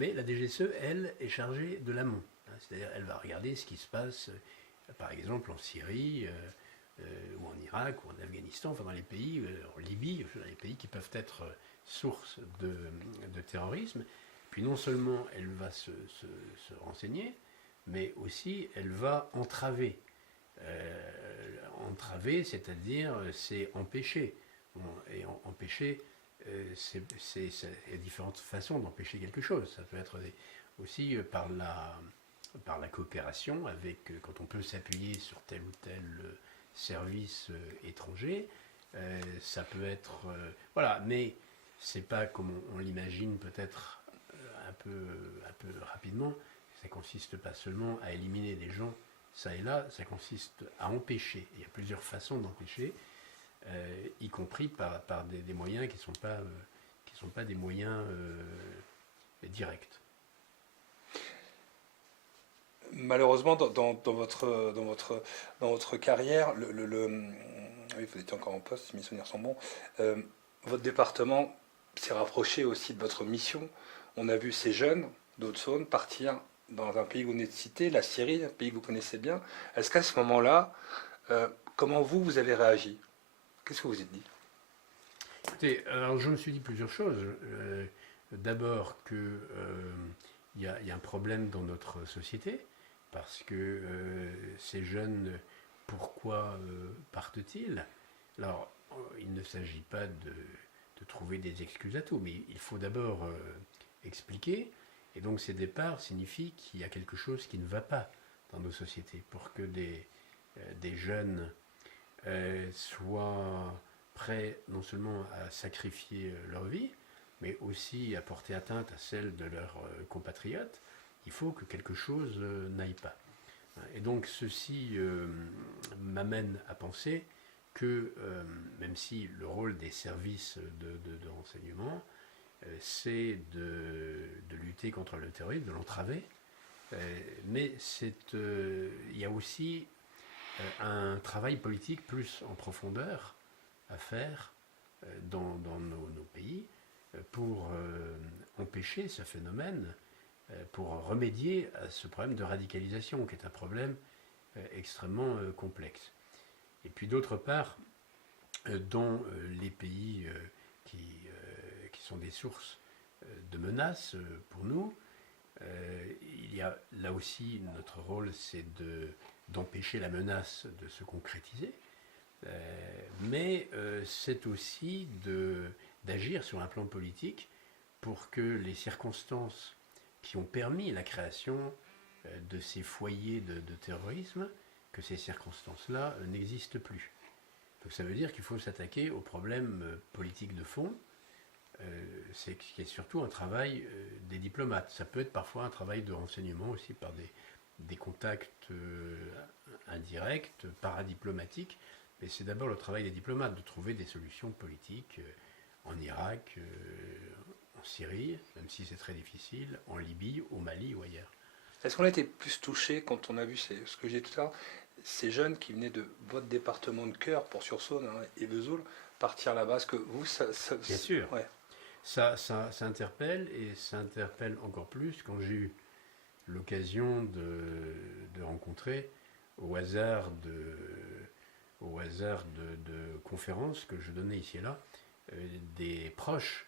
Mais la DGSE, elle, est chargée de l'amont. C'est-à-dire, elle va regarder ce qui se passe, par exemple, en Syrie, ou en Irak, ou en Afghanistan, enfin dans les pays, en Libye, dans les pays qui peuvent être source de terrorisme. Puis non seulement elle va se renseigner, mais aussi elle va entraver. Entraver, c'est-à-dire c'est empêcher. Et empêcher, il y a différentes façons d'empêcher quelque chose. Ça peut être aussi par la coopération, avec, quand on peut s'appuyer sur tel ou tel service étranger. Ça peut être... voilà, mais c'est pas comme on l'imagine peut-être un peu rapidement. Ça consiste pas seulement à éliminer des gens ça et là, ça consiste à empêcher. Il y a plusieurs façons d'empêcher, y compris par des moyens qui ne sont pas des moyens directs. Malheureusement, dans votre carrière, oui, vous étiez encore en poste, si mes souvenirs sont bons, votre département s'est rapproché aussi de votre mission. On a vu ces jeunes d'Haute-Saône partir dans un pays que vous venez de citer, la Syrie, un pays que vous connaissez bien. Est-ce qu'à ce moment-là, comment vous avez réagi? Qu'est-ce que vous vous êtes dit? Écoutez, alors je me suis dit plusieurs choses. D'abord qu'il y a un problème dans notre société, parce que ces jeunes, pourquoi partent-ils? Alors, il ne s'agit pas de trouver des excuses à tout, mais il faut d'abord expliquer. Et donc ces départs signifient qu'il y a quelque chose qui ne va pas dans nos sociétés pour que des jeunes soient prêts non seulement à sacrifier leur vie, mais aussi à porter atteinte à celle de leurs compatriotes. Il faut que quelque chose n'aille pas. Et donc ceci m'amène à penser que même si le rôle des services de renseignement, c'est de lutter contre le terrorisme, de l'entraver, mais il y a aussi un travail politique plus en profondeur à faire dans nos pays pour empêcher ce phénomène, pour remédier à ce problème de radicalisation, qui est un problème extrêmement complexe. Et puis d'autre part, dans les pays qui sont des sources de menaces pour nous, il y a là aussi notre rôle, c'est d'empêcher la menace de se concrétiser, mais c'est aussi d'agir sur un plan politique pour que les circonstances qui ont permis la création de ces foyers de terrorisme, que ces circonstances-là n'existent plus. Donc ça veut dire qu'il faut s'attaquer aux problèmes politiques de fond, c'est qui est surtout un travail des diplomates. Ça peut être parfois un travail de renseignement aussi par des contacts indirects, paradiplomatiques, mais c'est d'abord le travail des diplomates de trouver des solutions politiques en Irak, en Syrie, même si c'est très difficile, en Libye, au Mali ou ailleurs. Est-ce qu'on a été plus touché quand on a vu ce que j'ai dit tout à l'heure, ces jeunes qui venaient de votre département de cœur, pour Sur-Saône et Vesoul, partir là-bas? Est-ce que vous, Bien sûr. Ouais. Ça interpelle, et ça interpelle encore plus quand j'ai eu l'occasion de rencontrer au hasard de conférences que je donnais ici et là, des proches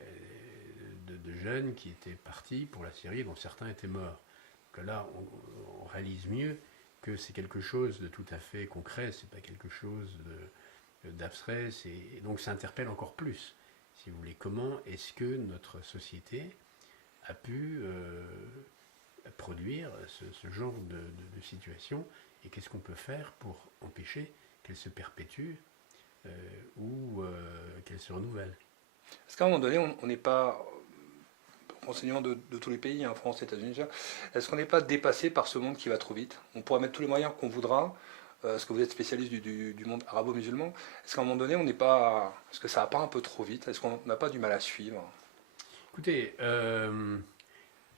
de jeunes qui étaient partis pour la Syrie, dont certains étaient morts. Que là, on réalise mieux que c'est quelque chose de tout à fait concret, c'est pas quelque chose d'abstrait, et donc ça interpelle encore plus. Si vous voulez, comment est-ce que notre société a pu produire ce genre de situation, et qu'est-ce qu'on peut faire pour empêcher qu'elle se perpétue ou qu'elle se renouvelle? Est-ce qu'à un moment donné, on n'est pas, renseignement de tous les pays, hein, France, États-Unis, est-ce qu'on n'est pas dépassé par ce monde qui va trop vite? On pourra mettre tous les moyens qu'on voudra. Est-ce que vous êtes spécialiste du monde arabo-musulman? Est-ce qu'à un moment donné, on n'est pas, est-ce que ça va pas un peu trop vite? Est-ce qu'on n'a pas du mal à suivre? Écoutez,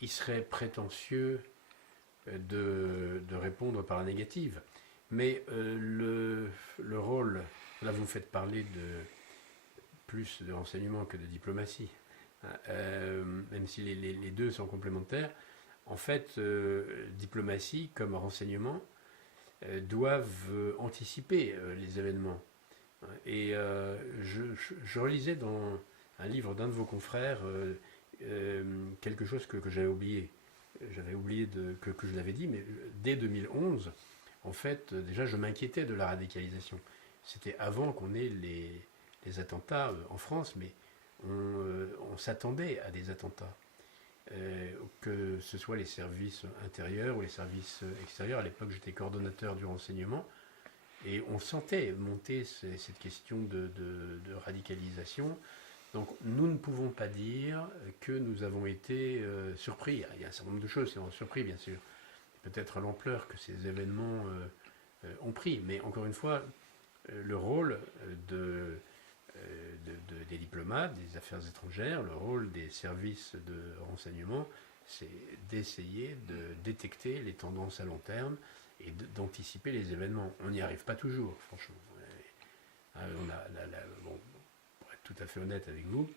il serait prétentieux de répondre par la négative, mais le rôle, là vous me faites parler plus de renseignement que de diplomatie, même si les deux sont complémentaires. En fait, diplomatie comme renseignement doivent anticiper les événements. Et je relisais dans un livre d'un de vos confrères quelque chose que j'avais oublié. J'avais oublié que je l'avais dit, mais dès 2011, en fait, déjà, je m'inquiétais de la radicalisation. C'était avant qu'on ait les attentats en France, mais on s'attendait à des attentats. Que ce soit les services intérieurs ou les services extérieurs. À l'époque, j'étais coordonnateur du renseignement. Et on sentait monter cette question de radicalisation. Donc nous ne pouvons pas dire que nous avons été surpris. Il y a un certain nombre de choses qui ont surpris, bien sûr. Peut-être l'ampleur que ces événements ont pris. Mais encore une fois, le rôle des diplomates, des affaires étrangères, le rôle des services de renseignement, c'est d'essayer de détecter les tendances à long terme et d'anticiper les événements. On n'y arrive pas toujours, franchement. Bon, pour être tout à fait honnête avec vous,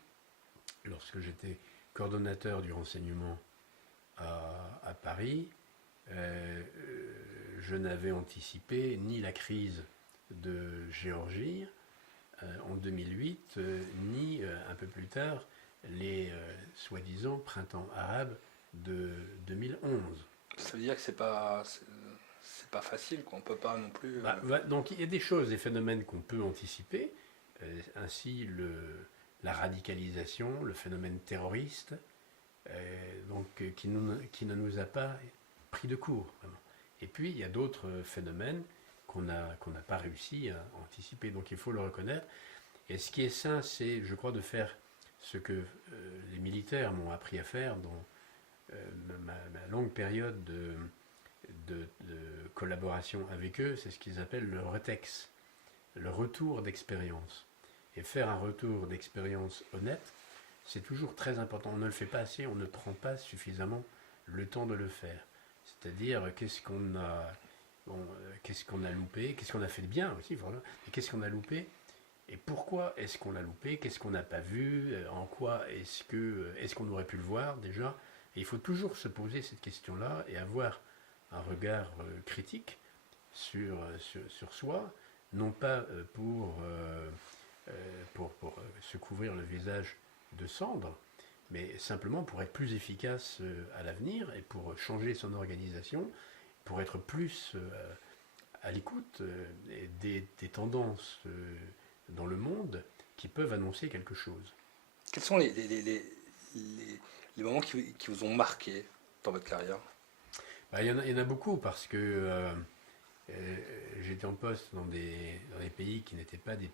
lorsque j'étais coordonnateur du renseignement à Paris, je n'avais anticipé ni la crise de Géorgie en 2008, ni un peu plus tard les soi-disant printemps arabes de 2011. Ça veut dire que c'est pas facile, qu'on peut pas non plus. Donc il y a des choses, des phénomènes qu'on peut anticiper, ainsi la radicalisation, le phénomène terroriste, qui ne nous a pas pris de court, vraiment. Et puis il y a d'autres phénomènes qu'on n'a pas réussi à anticiper, donc il faut le reconnaître. Et ce qui est sain, c'est, je crois, de faire ce que les militaires m'ont appris à faire dans ma longue période de collaboration avec eux, c'est ce qu'ils appellent le retex, le retour d'expérience. Et faire un retour d'expérience honnête, c'est toujours très important. On ne le fait pas assez, on ne prend pas suffisamment le temps de le faire. C'est-à-dire, qu'est-ce qu'on a loupé, qu'est-ce qu'on a fait de bien aussi, voilà, et qu'est-ce qu'on a loupé, et pourquoi est-ce qu'on l'a loupé, qu'est-ce qu'on n'a pas vu, en quoi est-ce qu'on aurait pu le voir déjà. Et il faut toujours se poser cette question-là et avoir un regard critique sur soi, non pas pour se couvrir le visage de cendre, mais simplement pour être plus efficace à l'avenir et pour changer son organisation, pour être plus à l'écoute des tendances dans le monde qui peuvent annoncer quelque chose. Quels sont les moments qui vous ont marqué dans votre carrière? Il y en a beaucoup parce que j'étais en poste dans des pays qui n'étaient pas des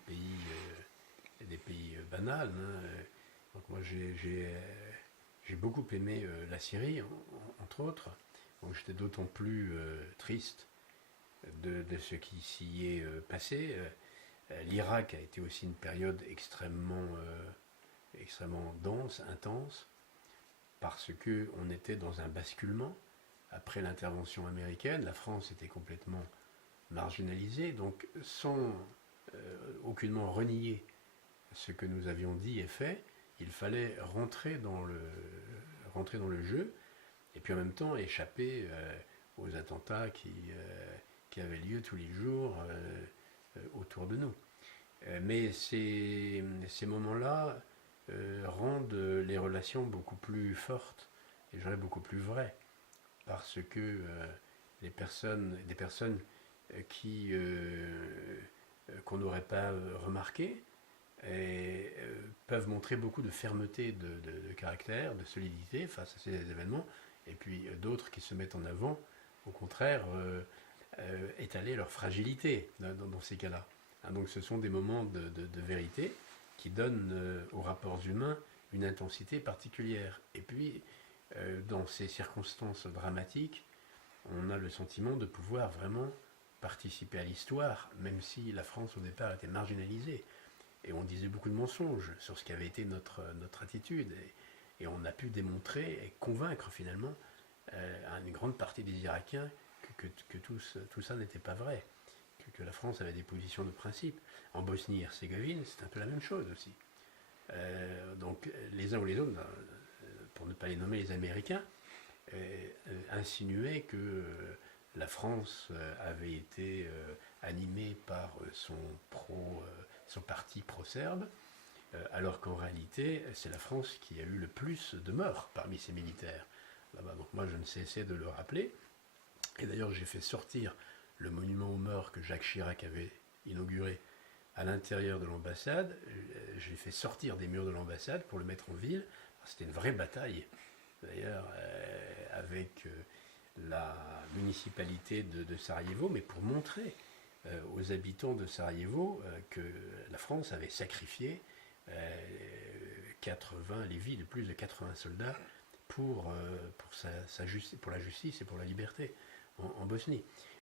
pays banals. Donc moi j'ai beaucoup aimé la Syrie, entre autres. Donc j'étais d'autant plus triste de ce qui s'y est passé. L'Irak a été aussi une période extrêmement dense, intense, parce qu'on était dans un basculement. Après l'intervention américaine, la France était complètement marginalisée, donc sans aucunement renier ce que nous avions dit et fait, il fallait rentrer dans le jeu, et puis en même temps échapper aux attentats qui avaient lieu tous les jours autour de nous. Mais ces moments-là rendent les relations beaucoup plus fortes, et je dirais beaucoup plus vraies, parce que des personnes qu'on n'aurait pas remarquées peuvent montrer beaucoup de fermeté de caractère, de solidité face à ces événements, et puis d'autres qui se mettent en avant, au contraire, étaler leur fragilité dans ces cas-là. Donc ce sont des moments de vérité qui donnent aux rapports humains une intensité particulière. Et puis, dans ces circonstances dramatiques, on a le sentiment de pouvoir vraiment participer à l'histoire, même si la France au départ était marginalisée. Et on disait beaucoup de mensonges sur ce qu'avait été notre attitude. Et on a pu démontrer et convaincre finalement à une grande partie des Irakiens que tout ça n'était pas vrai, que la France avait des positions de principe. En Bosnie-Herzégovine, c'est un peu la même chose aussi. Donc les uns ou les autres, pour ne pas les nommer les Américains, insinuaient que la France avait été animée par son parti pro-serbe, alors qu'en réalité, c'est la France qui a eu le plus de morts parmi ses militaires là-bas. Donc moi, je ne cessais de le rappeler. Et d'ailleurs, j'ai fait sortir le monument aux morts que Jacques Chirac avait inauguré à l'intérieur de l'ambassade. Je l'ai fait sortir des murs de l'ambassade pour le mettre en ville. C'était une vraie bataille, d'ailleurs, avec la municipalité de Sarajevo, mais pour montrer aux habitants de Sarajevo que la France avait sacrifié 80, les vies de plus de 80 soldats pour la justice et pour la liberté en Bosnie.